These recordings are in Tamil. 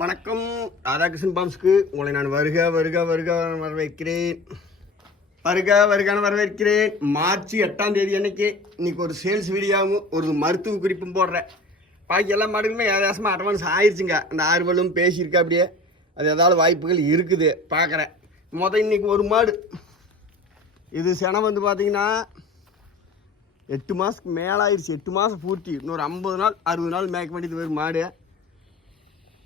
வணக்கம். ராதாகிருஷ்ணன் பாம்ஸ்க்கு உங்களை நான் வருக வருக வருக வரவேற்கிறேன். வருக வருகான வரவேற்கிறேன். மார்ச் எட்டாம் தேதி அன்னைக்கு இன்னைக்கு ஒரு சேல்ஸ் வீடியோவும் ஒரு மருத்துவ குறிப்பும் போடுறேன். பாக்கி எல்லா மாடுகளுமே ஏதாசமாக அட்வான்ஸ் ஆயிடுச்சுங்க அந்த ஆர்வலும் பேசியிருக்கா அப்படியே. அது ஏதாவது வாய்ப்புகள் இருக்குது பார்க்குறேன் மொதல் இன்னைக்கு ஒரு மாடு. இது செனை வந்து பார்த்தீங்கன்னா எட்டு மாதத்துக்கு மேலே ஆயிடுச்சு எட்டு மாதம் பூர்த்தி. இன்னொரு ஐம்பது நாள் அறுபது நாள் மேய்க்க வேண்டியது வரும் மாடு.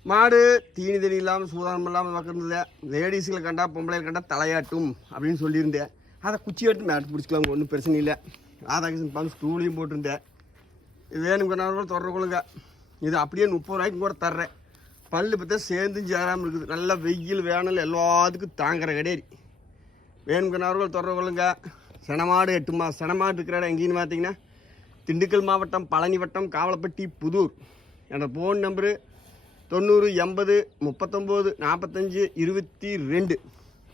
மாடு தீனி தண்ணி இல்லாமல் சூதானம் இல்லாமல் வைக்கிறது லேடிஸுகளை கண்டா பொம்பளைகளை கண்டா தலையாட்டும் அப்படின்னு சொல்லியிருந்தேன். அதை குச்சி எடுத்து மேட்டு பிடிச்சிக்கலாம் ஒன்றும் பிரச்சனை இல்லை. ராதாகிருஷ்ணன் பாம்பு ஸ்டூலையும் போட்டிருந்தேன். இது வேணுங்கிற கூட தொடர்றக்குள்ளுங்க இது அப்படியே முப்பது ரூபாய்க்கு கூட தர்றேன். பல்லு பார்த்தா சேர்ந்தும் சேராமல் இருக்குது. நல்லா வெயில் வேணல் எல்லாத்துக்கும் தாங்குற கிடையாது வேணுங்கிறவர்கள் தொடர்புகளுங்க செனமாடு எட்டு மாதம் செனமாடு இருக்கிற இடம் எங்கேன்னு பார்த்தீங்கன்னா திண்டுக்கல் மாவட்டம் பழனி வட்டம் காவலப்பட்டி புதூர். என்னோடய ஃபோன் நம்பரு தொண்ணூறு எண்பது முப்பத்தொம்போது நாற்பத்தஞ்சு இருபத்தி ரெண்டு.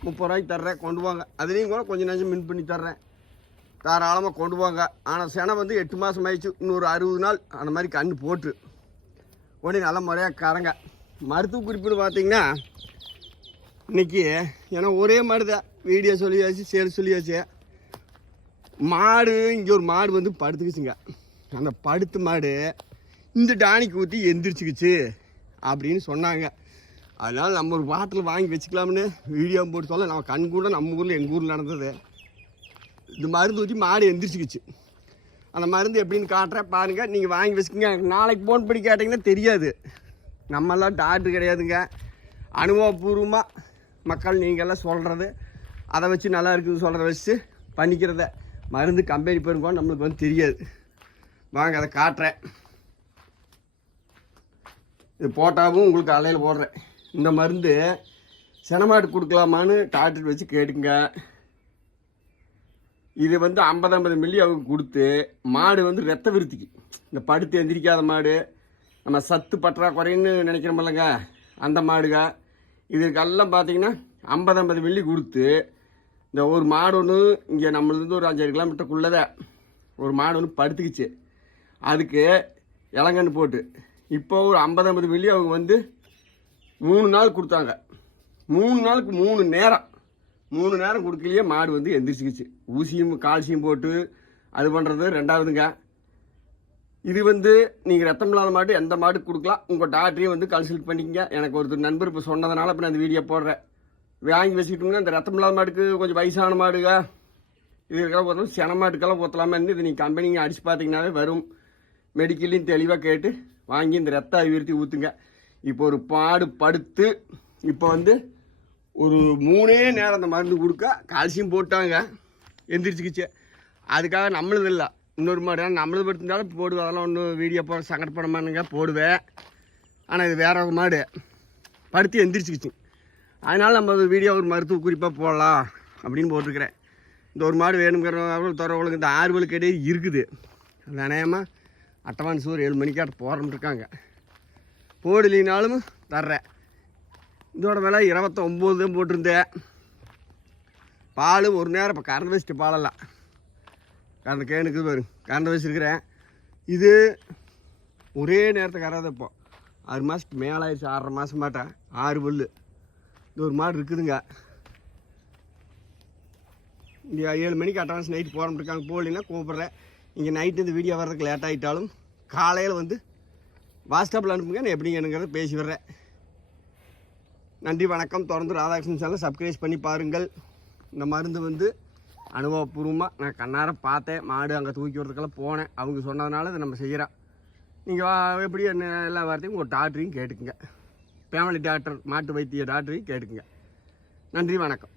முப்பது ரூபாய்க்கு தர்றேன் கொண்டு வாங்க. அதுலேயும் கூட கொஞ்சம் நஞ்சம் மின் பண்ணி தர்றேன். தாராளமாக கொண்டு வாங்க. ஆனால் செனை வந்து எட்டு மாதம் ஆயிடுச்சு. இன்னொரு அறுபது நாள். அந்த மாதிரி கண் போட்டு. உடனே நல்ல முறையாக கரங்க மருத்துவ குறிப்புன்னு பார்த்தீங்கன்னா இன்னைக்கு ஏன்னா ஒரே மாதிரி தான். வீடியோ சொல்லியாச்சு சேல் சொல்லியாச்சு. மாடு இங்கே ஒரு மாடு வந்து படுத்துக்குச்சுங்க. அந்த படுத்து மாடு இந்த டானிக்கு ஊற்றி எந்திரிச்சுக்குச்சு. அப்படின்னு சொன்னாங்க. அதனால் நம்ம ஒரு பாட்டில் வாங்கி வச்சுக்கலாம்னு வீடியோ போட்டு சொல்ல நம்ம கண் கூட நம்ம ஊரில் எங்கள் ஊரில் நடந்தது. இந்த மருந்து ஊற்றி மாடு எந்திரிச்சுக்குச்சு. அந்த மருந்து எப்படின்னு காட்டுறேன். பாருங்கள் நீங்கள் வாங்கி வச்சுக்கோங்க. நாளைக்கு ஃபோன் பண்ணி கேட்டிங்கன்னா தெரியாது. நம்மெல்லாம் டாக்டர் கிடையாதுங்க. அனுபவபூர்வமாக மக்கள் நீங்கள்லாம் சொல்கிறது அதை வச்சு நல்லா இருக்குது சொல்கிறத வச்சு பண்ணிக்கிறத மருந்து கம்பெனி பெருங்கோன்னு நம்மளுக்கு வந்து தெரியாது. வாங்க அதை காட்டுறேன். இது போட்டாவும் உங்களுக்கு அலையில் போடுறேன். இந்த மருந்து செனமாட்டு கொடுக்கலாமான்னு டாக்டர் வச்சு கேட்டுங்க. இது வந்து ஐம்பது ஐம்பது மில்லி அவங்க கொடுத்து மாடு வந்து ரத்த விருத்திக்கு. இந்த படுத்து எந்திரிக்காத மாடு நம்ம சத்து பற்றாக்குறைன்னு நினைக்கிறோமில்லங்க அந்த மாடுங்க. இதுக்கெல்லாம் பார்த்தீங்கன்னா ஐம்பது ஐம்பது மில்லி கொடுத்து இந்த ஒரு மாடு ஒன்று இங்கே நம்மளது ஒரு அஞ்சாறு கிலோமீட்டருக்குள்ளத ஒரு மாடு ஒன்று படுத்துக்குச்சு. அதுக்கு இளங்கன்று போட்டு இப்போ ஒரு ஐம்பது ஐம்பது மில்லி அவங்க வந்து மூணு நாள் கொடுத்தாங்க. மூணு நாளுக்கு மூணு நேரம். மூணு நேரம் கொடுக்கலையே மாடு வந்து எந்திரிச்சிக்கிச்சு. ஊசியும் கால்சியம் போட்டு அது பண்ணுறது ரெண்டாவதுங்க. இது வந்து நீங்கள் ரத்தம் இல்லாத மாடு எந்த மாடு கொடுக்கலாம். உங்கள் டாக்டரையும் வந்து கன்சல்ட் பண்ணிக்கங்க. எனக்கு ஒருத்தர் நண்பர் இப்போ சொன்னதுனால இப்போ நான் அந்த வீடியோ போடுறேன். வாங்கி வச்சுக்கிட்டோம்னா இந்த ரத்தம் இல்லாத மாடுக்கு கொஞ்சம் வயசான மாடுங்க. இது இருக்கலாம் ஊற்றலாம் சென மாட்டுக்கெல்லாம் ஊற்றலாமே இருந்து இது நீங்கள் கம்பெனிங்க அடித்து பார்த்தீங்கன்னாவே வரும். மெடிக்கல்லையும் தெளிவாக கேட்டு வாங்கி இந்த ரத்த அபிவிருத்தி ஊற்றுங்க இப்போ ஒரு பாடு படுத்து இப்போ வந்து ஒரு மூணே நேரம் அந்த மருந்து கொடுக்க கால்சியம் போட்டாங்க. எந்திரிச்சுக்கிச்சு. அதுக்காக நம்மளது இல்லை. இன்னொரு மாடு ஏன்னா நம்மளது படுத்திருந்தாலும் போடுவேன். அதெல்லாம் ஒன்றும் வீடியோ போட சங்கடப்படமானுங்க போடுவேன். ஆனால் இது வேற ஒரு மாடு. படுத்து எந்திரிச்சுக்கிச்சு. அதனால் நம்ம வீடியோ ஒரு மருத்துவ குறிப்பாக போடலாம் அப்படின்னு போட்டிருக்கிறேன். இந்த ஒரு மாடு வேணுங்கிற தரவங்களுக்கு இந்த ஆறுவலுக்கு இடையே இருக்குது. அது அநேகமாக அட்டவான்ஸ் ஒரு ஏழு மணிக்காட்ட போகிறோம் இருக்காங்க. போடலினாலும் தர்றேன். இதோட விலை இருபத்தொம்போது போட்டிருந்தேன். பால் ஒரு நேரம் இப்போ கறந்து வச்சுட்டு பாலெல்லாம். கறந்து கேனுக்கு வரும் கறந்து வச்சுருக்கிறேன். இது ஒரே நேரத்தை கறாத இப்போ. ஆறு மாதத்துக்கு மேலே ஆயிடுச்சு. ஆறரை மாதம் மாட்டேன் ஆறு பல்லு. இது ஒரு மாடு இருக்குதுங்க. இங்கே ஏழு மணிக்கு அட்வான்ஸ் நைட் போகிறோம் இருக்காங்க. போகலின்னா கூப்பிட்றேன். இங்கே நைட்டு இந்த வீடியோ வர்றதுக்கு லேட் ஆகிட்டாலும் காலையில் வந்து வாட்ஸ்அப்பில் அனுப்புங்க. நான் எப்படிங்கிறத பேசி வர்றேன் நன்றி வணக்கம். தொடர்ந்து ராதாகிருஷ்ணன் சேனல் சப்ஸ்கிரைப் பண்ணி பாருங்கள். இந்த மருந்து வந்து அனுபவபூர்வமாக நான் கண்ணார பார்த்தேன். மாடு அங்கே தூக்கி வரதுக்கெல்லாம் போனேன். அவங்க சொன்னதுனால இதை நம்ம செய்கிறோம் நீங்கள் எப்படி என்ன எல்லா வார்த்தையும் ஒரு டாக்டரையும் கேட்டுக்குங்க. ஃபேமிலி டாக்டர் மாட்டு வைத்திய டாக்டரையும் கேட்டுக்குங்க. நன்றி வணக்கம்.